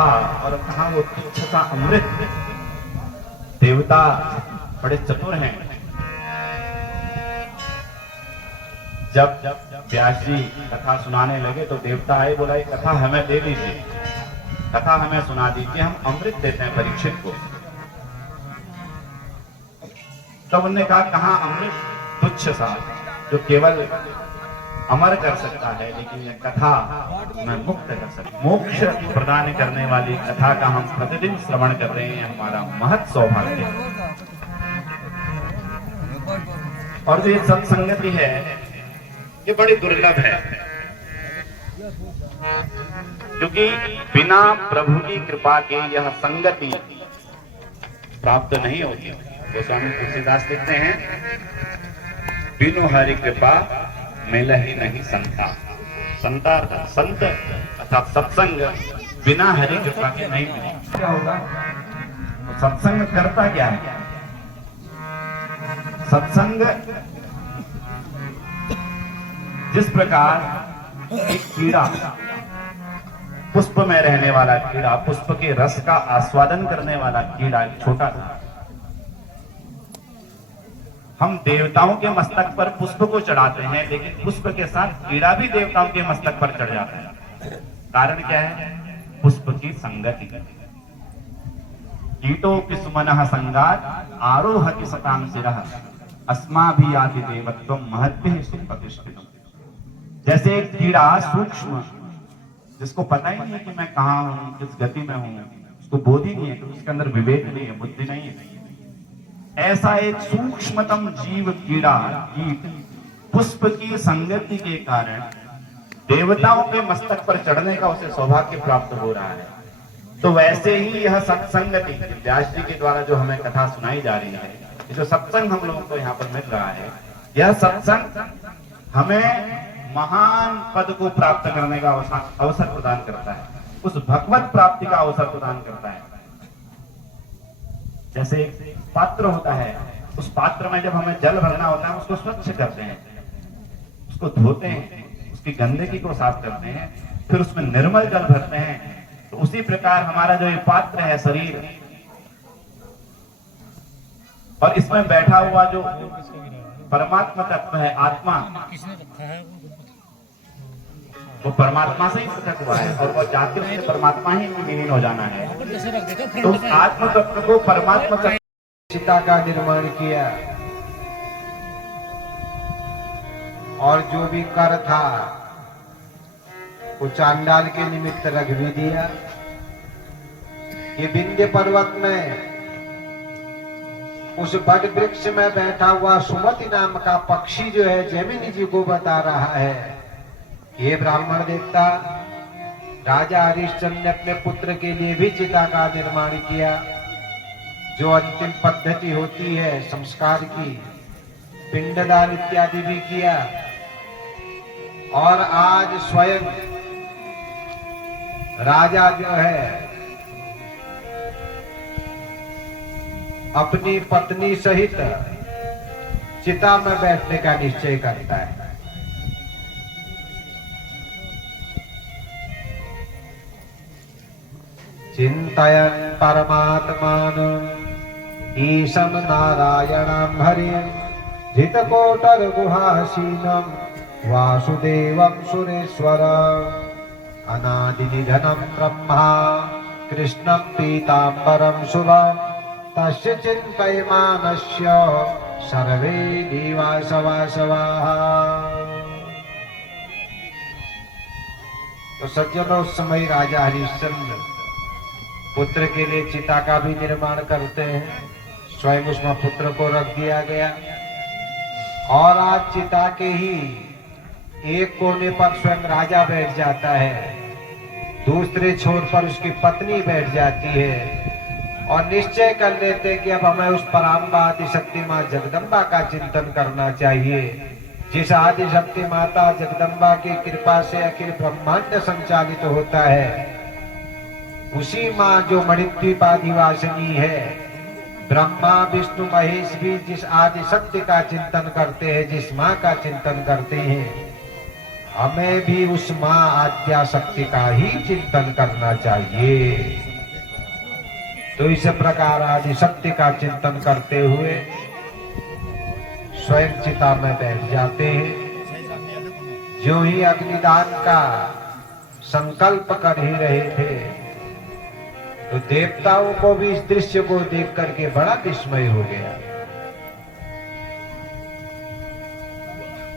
कथा और कहा वो तुच्छ सा अमृत। देवता बड़े चतुर हैं। जब व्यास जी कथा सुनाने लगे तो देवता आए, बोला ये कथा हमें दे दीजिए, कथा हमें सुना दीजिए, हम अमृत देते हैं परीक्षित को। तब उन्होंने कहा कहाँ अमृत तुच्छ सा जो केवल अमर कर सकता है, लेकिन ये कथा मैं मुक्त कर सकता, मोक्ष प्रदान करने वाली कथा का हम प्रतिदिन श्रवण कर रहे हैं, हमारा महत् सौभाग्य है। और जो ये सत्संगति है ये बड़ी दुर्लभ है, क्योंकि बिना प्रभु की कृपा के यह संगति प्राप्त नहीं होती। गोस्वामी तुलसीदास लिखते हैं, बिनु हरि कृपा मिल ही नहीं संता। संता संत अर्थात सत्संग बिना हरि कृपा के नहीं मिले। क्या होगा? तो सत्संग करता क्या है? सत्संग जिस प्रकार एक कीड़ा, पुष्प में रहने वाला कीड़ा, पुष्प के रस का आस्वादन करने वाला कीड़ा, छोटा सा, हम देवताओं के मस्तक पर पुष्प को चढ़ाते हैं, लेकिन पुष्प के साथ कीड़ा भी देवताओं के मस्तक पर चढ़ जाता है। कारण क्या है? पुष्प की संगति। कीटो किसुमनः संगात आरोहति सतां शिरः अस्माभि आदि देवत्व महद्भिः सुप्रतिष्ठितम्। जैसे एक कीड़ा सूक्ष्म, जिसको पता ही नहीं है कि मैं कहाँ हूं, किस गति में हूं, उसको बोध ही नहीं है, उसके अंदर विवेक नहीं है, बुद्धि नहीं है, ऐसा एक सूक्ष्मतम जीव कीड़ा, कीट, पुष्प की संगति के कारण देवताओं के मस्तक पर चढ़ने का उसे सौभाग्य प्राप्त हो रहा है। तो वैसे ही यह सत्संगति व्यास जी के द्वारा जो हमें कथा सुनाई जा रही है, जो सत्संग हम लोगों को यहाँ पर मिल रहा है, यह सत्संग हमें महान पद को प्राप्त करने का अवसर प्रदान करता है, उस भगवत प्राप्ति का अवसर प्रदान करता है। जैसे एक पात्र होता है, उस पात्र में जब हमें जल भरना होता है, उसको स्वच्छ करते हैं, उसको धोते हैं, उसकी गंदगी को साफ करते हैं, फिर उसमें निर्मल जल भरते हैं। तो उसी प्रकार हमारा जो ये पात्र है, शरीर, और इसमें बैठा हुआ जो परमात्मा तत्व है, आत्मा, वो परमात्मा से ही पृथक हुआ है और वो जाति से परमात्मा ही में विलीन हो जाना है। तो उस आत्म तत्व को परमात्मा तत्व चिता का निर्माण किया और जो भी कर था वो चांडाल के निमित्त रख भी दिया। ये विंध्य पर्वत में उस बट वृक्ष में बैठा हुआ सुमति नाम का पक्षी जो है, जैमिनी जी को बता रहा है, ये ब्राह्मण देवता राजा हरिश्चंद्र ने अपने पुत्र के लिए भी चिता का निर्माण किया। जो अंतिम पद्धति होती है संस्कार की, पिंडदान इत्यादि भी किया। और आज स्वयं राजा जो है अपनी पत्नी सहित चिता में बैठने का निश्चय करता है। चिंतयन् परमात्मानं ईशं नारायणं हरिं जितकोटर गुहासीनं वासुदेवं सुरेश्वरम् अनादिनिधनं ब्रह्मा कृष्णं पीताम्बरं शुभं तस्य चिन्तयमानस्य सर्वे देवासवासवाः। तो सज्जनों, उस समय राजा हरिश्चंद्र पुत्र के लिए चिता का भी निर्माण करते हैं। स्वयं उसमें पुत्र को रख दिया गया और आज चिता के ही एक कोने पर स्वयं राजा बैठ जाता है, दूसरे छोर पर उसकी पत्नी बैठ जाती है और निश्चय कर लेते कि अब हमें उस पराम्बा आदिशक्ति माँ जगदम्बा का चिंतन करना चाहिए, जिस आदिशक्ति माता जगदम्बा की कृपा से अखिल ब्रह्मांड संचालित होता है। उसी माँ जो मणिद्वीपाधिवासिनी है, ब्रह्मा विष्णु महेश भी जिस आदि शक्ति का चिंतन करते हैं, जिस माँ का चिंतन करते हैं, हमें भी उस मां आद्या शक्ति का ही चिंतन करना चाहिए। तो इस प्रकार आदि शक्ति का चिंतन करते हुए स्वयं चिता में बैठ जाते हैं। जो ही अग्निदान का संकल्प कर ही रहे थे तो देवताओं को भी इस दृश्य को देख करके बड़ा विस्मय हो गया।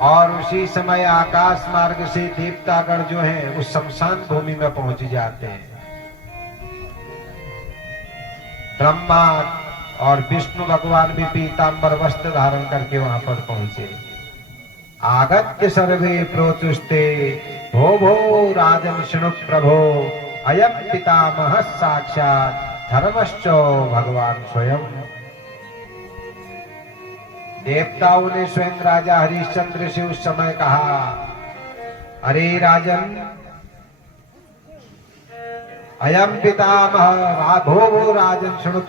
और उसी समय आकाश मार्ग से देवतागण जो हैं उस शमशान भूमि में पहुंच जाते हैं। ब्रह्मा और विष्णु भगवान भी पीतांबर वस्त्र धारण करके वहां पर पहुंचे। आगत्य सर्वे प्रोतुस्ते भो भो राजन शृणु प्रभो अयम पितामह साक्षात धर्मश्च भगवान स्वयं। देवताओं ने स्वयं राजा हरिश्चंद्र से उस समय कहा, अरे राजन, अयम पितामह भो भो राजन शृणु